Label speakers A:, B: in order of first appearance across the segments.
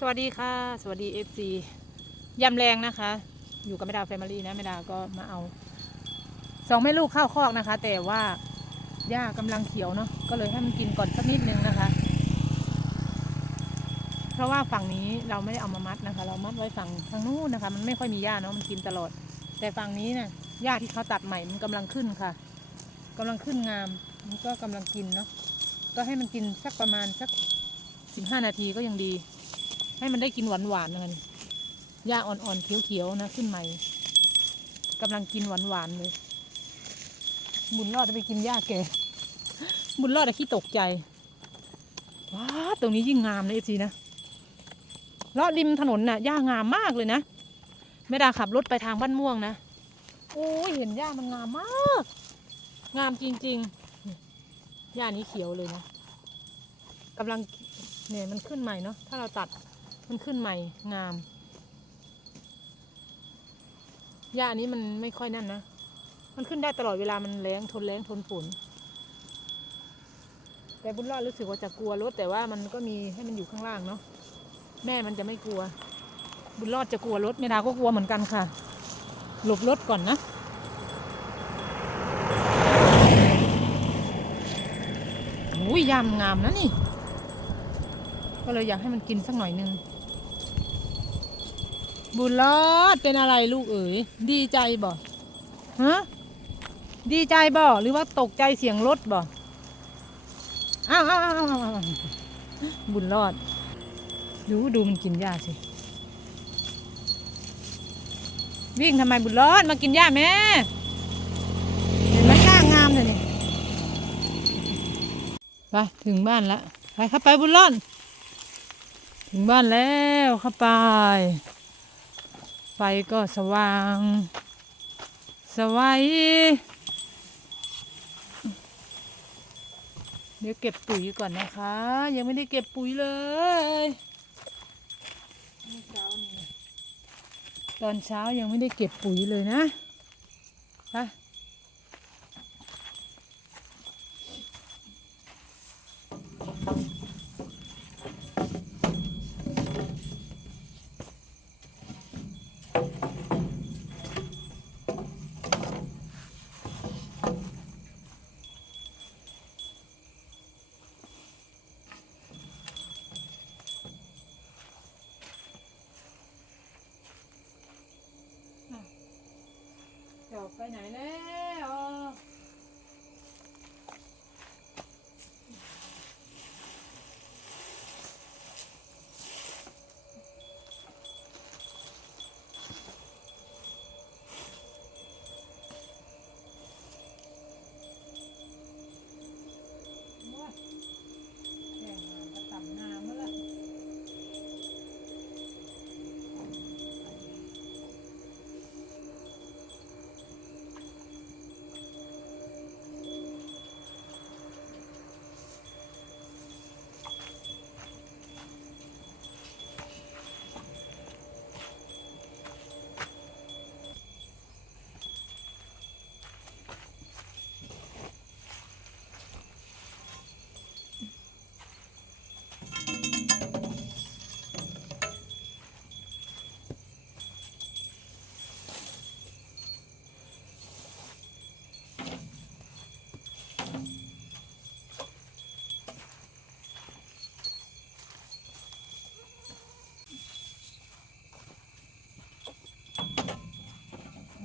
A: สวัสดีค่ะ สวัสดี FC ยำแรงนะคะ อยู่กับแม่ดาวแฟมิลี่นะแม่ดาวก็มาเอาสองแม่ลูกเข้าคอกนะคะ แต่ว่าหญ้ากำลังเขียวเนาะก็เลยให้มันกินก่อนสักนิดนึงนะคะ เพราะว่าฝั่งนี้เราไม่ได้เอามามัดนะคะ เรามัดไว้ฝั่งทางนู้นนะคะ มันไม่ค่อยมีหญ้าเนาะมันกินตลอด แต่ฝั่งนี้นะ่ะหญ้าที่เขาตัดใหม่มันกำลังขึ้นค่ะกำลังขึ้นงามมันก็กำลังกินเนาะก็ให้มันกินสักประมาณสักสิบห้านาทีก็ยังดี ให้มันได้กินหวานๆนะคะนี่หญ้าอ่อนๆเขียวๆนะขึ้นใหม่กำลังกินหวานๆเลยบุญรอดจะไปกินหญ้าแก่บุญรอดอะขี้ตกใจว้าตรงนี้ยิ่งงามเลยเอฟซีนะเลาะริมถนนน่ะหญ้างามมากเลยนะแม่ดาขับรถไปทางบ้านม่วงนะโอ้ยเห็นหญ้ามันงามมาก งามจริงๆหญ้านี้เขียวเลยนะกำลังเนี่ยมันขึ้นใหม่เนาะถ้าเราตัด มันขึ้นใหม่งามหญ้านี้มันไม่ค่อยนั่นนะ มันขึ้นได้ตลอดเวลามันแรงทนแรงทนฝน แต่บุญรอดรู้สึกว่าจะกลัวรถแต่ว่ามันก็มีให้มันอยู่ข้างล่างเนาะ แม่มันจะไม่กลัว บุญรอดจะกลัวรถเมดาก็กลัวเหมือนกันค่ะ หลบรถก่อนนะโอ้ยยำงามนะนี่ ก็เลยอยากให้มันกินสักหน่อยนึง บุญรอดเป็นอะไรลูกเอ๋ยดีใจบ่ฮะดีใจบ่หรือว่าตกใจเสียงรถบ่อ้าวอ้าวอ้าวบุญรอด ดูดูมันกินหญ้าสิ วิ่งทำไมบุญรอดมากินหญ้าแม่เห็นไหมหญ้างามเลยนี่ไปถึงบ้านแล้วไปเข้าไปบุญรอด ถึงบ้านแล้วเข้าไป ไฟก็สว่าง สวัยเดี๋ยวเก็บปุ๋ยก่อนนะคะ ยังไม่ได้เก็บปุ๋ยเลยตอนเช้ายังไม่ได้เก็บปุ๋ยเลยนะไป จะออกไปไหนแล้วโอ้ยแข่งงานก็ต่ำน้ำแล้วล่ะ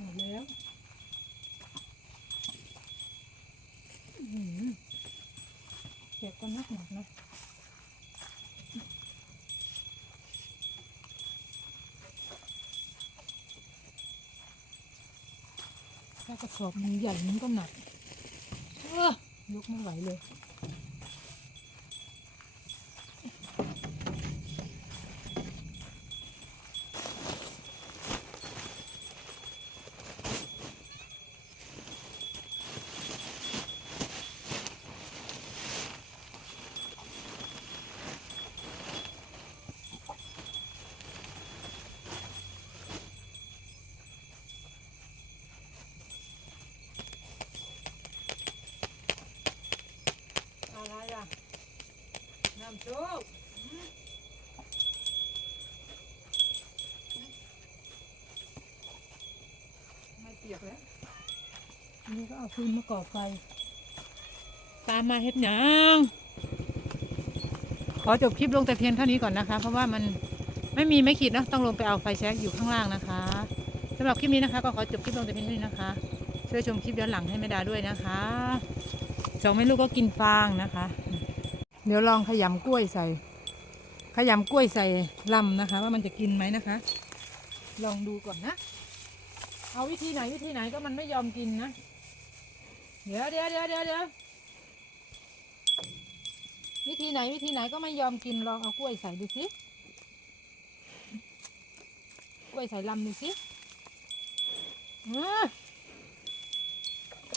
A: หมดแล้วอื้อหือเก็บก็ นักหนักนะถ้ากระสอบมันใหญ่มันก็หนัก เออยกไม่ไหวเลย อะไรอะน้ำซุปไม่เปียกแล้วนี่ก็เอาฟืนมาก่อไฟตามมาเฮ็ดหนางขอจบคลิปลงแต่เพียงเท่านี้ก่อนนะคะ เพราะว่ามันไม่มีไม่ขีดนะต้องลงไปเอาไฟแช็กอยู่ข้างล่างนะคะสำหรับคลิปนี้นะคะ ก็ขอจบคลิปลงแต่เพียงเท่านี้นะคะ ช่วยชมคลิปย้อนหลังให้แม่ดาด้วยนะคะ สองแม่ลูกก็กินฟางนะคะ เดี๋ยวลองขยำกล้วยใส่ ขยำกล้วยใส่ลำนะคะ ว่ามันจะกินไหมนะคะ ลองดูก่อนนะ เอาวิธีไหนวิธีไหนก็มันไม่ยอมกินนะ เดี๋ยวเดี๋ยวเดี๋ยวเดี๋ยวเดี๋ยววิธีไหนวิธีไหนก็ไม่ยอมกินลองเอากล้วยใส่ดูสิกล้วยใส่ลำดูสิเออ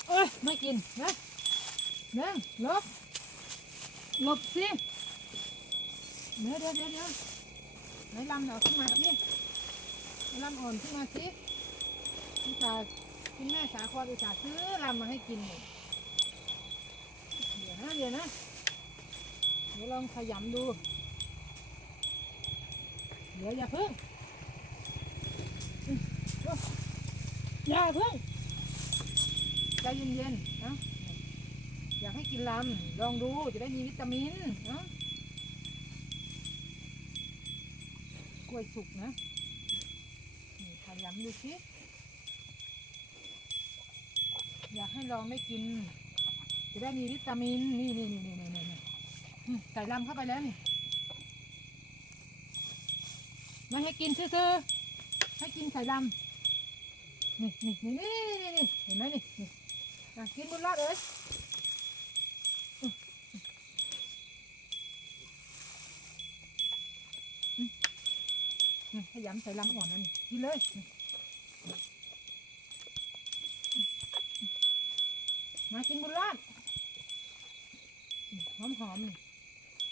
A: เอ้ยไม่กินนะ เน่งลบหลบสิเดี๋ยวเดี๋ยวเดี๋ยวเดี๋ยวไหนลำเอาขึ้นมาสิลำอ่อนขึ้นมาสิพี่ตาคุณแม่สาครอุตส่าห์ซื้อลำมาให้กินเนี่ยเดี๋ยวนะเดี๋ยวนะ เดี๋ยวลองขยำดู เดี๋ยวอย่าพึ่งอืมโอ้อย่าพึ่งใจเย็นๆนะ อยากให้กินลำลองดูจะได้มีวิตามินนะกล้วยสุกนะนี่ขยำดูสิอยากให้ลองได้กิน จะได้มีวิตามินนี่นี่นี่นี่นี่นี่ใส่ลำเข้าไปแล้วนี่ไม่ให้กินซื่อๆให้กินใส่ลำนี่นี่นี่นี่นี่เห็นไหมนี่นี่อะกินบุญรอดเอ้ยอืมอืมอืม ขยำใส่ลำอ่อนนั่นนี่กินเลยมากินบุญรอดหอมหอมนี่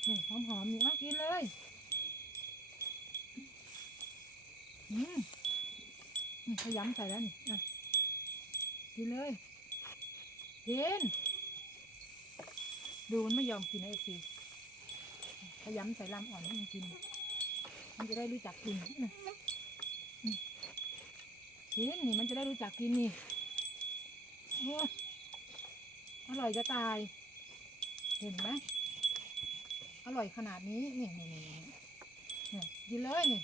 A: นี่หอมหอมนี่เอากินเลยอืมอืมขยำใส่แล้วนี่ะกินเลยกินดูมันไม่ยอมกินไอ้สิขยำใส่ลำอ่อนให้มันกิน มันจะได้รู้จักกินนะกินนี่มันจะได้รู้จักกินนี่อร่อยจะตาย เห็นไหมอร่อยขนาดนี้นี่นี่นี่นี่กินเลยนี่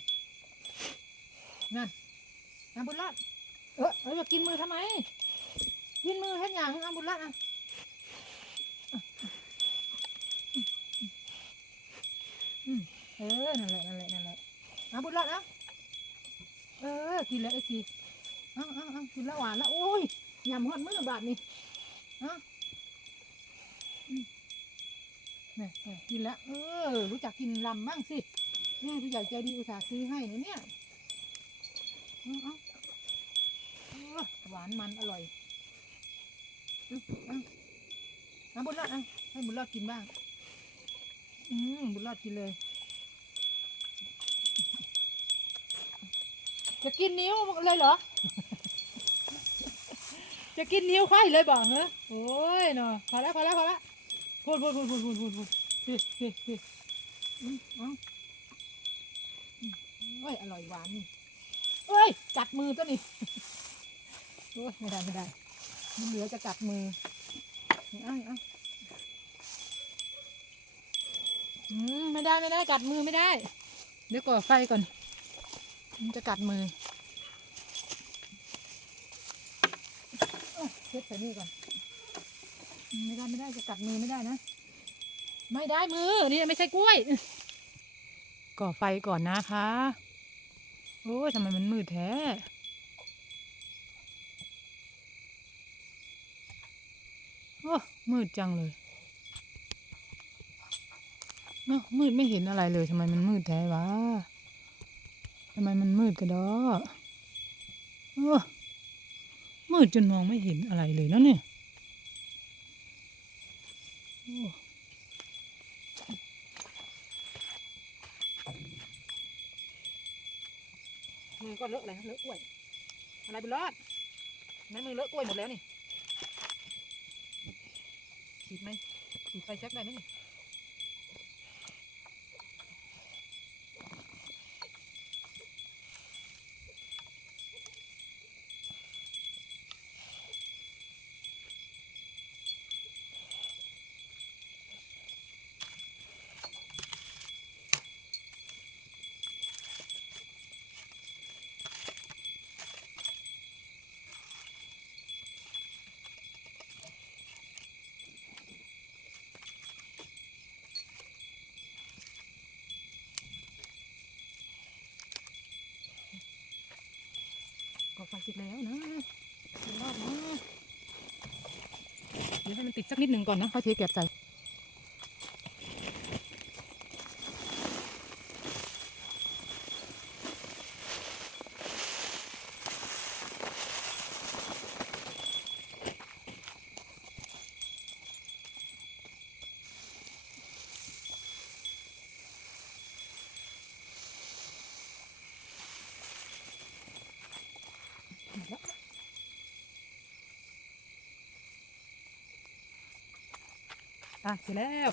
A: นั่นอาบุญรอดเออเอออย่ากินมือทำไม กินมือให้อย่างอาบุญรอดอะเออนั่นแหละนั่นแหละ เอาบุญรอดอะเออ กินแล้วไอ้ทีเอาเอาเอากินแล้วหวานแล้วโอ้ยยำหอดมือบาทนี่เอะเนี่ยกินแล้วเออ รู้จักกินลำบ้างสิแม่ผู้ใหญ่ใจดีอุตส่าห์ซื้อให้นะเนี่ยเอาเอาหวานมันอร่อยอาเอาเอาบุญรอดเอาให้บุญรอดกินบ้าง อืมบุญรอดกินเลย จะกินนิ้วเลยเหรอ จะกินนิ้วไข่เลยบอกเหรอโอ้ยเนาะพอแล้วพอแล้วพอแล้วพูดพูดพูดพูดพูดพูดพูดพี่พี่พี่โอ้ยอร่อยหวานนี่เอ้ยกัดมือตัวนี่โอ้ยไม่ได้ไม่ได้มันเหลือจะกัดมือนี่เอาเอาอืมไม่ได้ไม่ได้กัดมือไม่ได้ เดี๋ยวก่อไฟก่อน มันจะกัดมือเอ้ยเช็ดใส่นี่ก่อน ไม่ได้ไม่ได้จะกัดมือไม่ได้นะ ไม่ได้มือ นี่ไม่ใช่กล้วย ก่อไฟก่อนนะคะ โอ้ยทำไมมันมืดแท้โอ้มืดจังเลยเนอะมืดไม่เห็นอะไรเลยทำไมมันมืดแท้วะทำไมมันมืดกระดออมืดจนมองไม่เห็นอะไรเลยแล้วเนี่ยโอ้มือก็เลอะอะไรนะเลอะกล้วย อะไรไปรอดแม่มือเลอะกล้วยหมดแล้วนี่ขีดไหมขีดไฟแช็กได้ไหมนี่ เสร็จแล้วนะรอบนะเดี๋ยวให้มันติดสักนิดหนึ่งก่อนนะค่อยเทแกบใส่ อะเสร็จแล้ว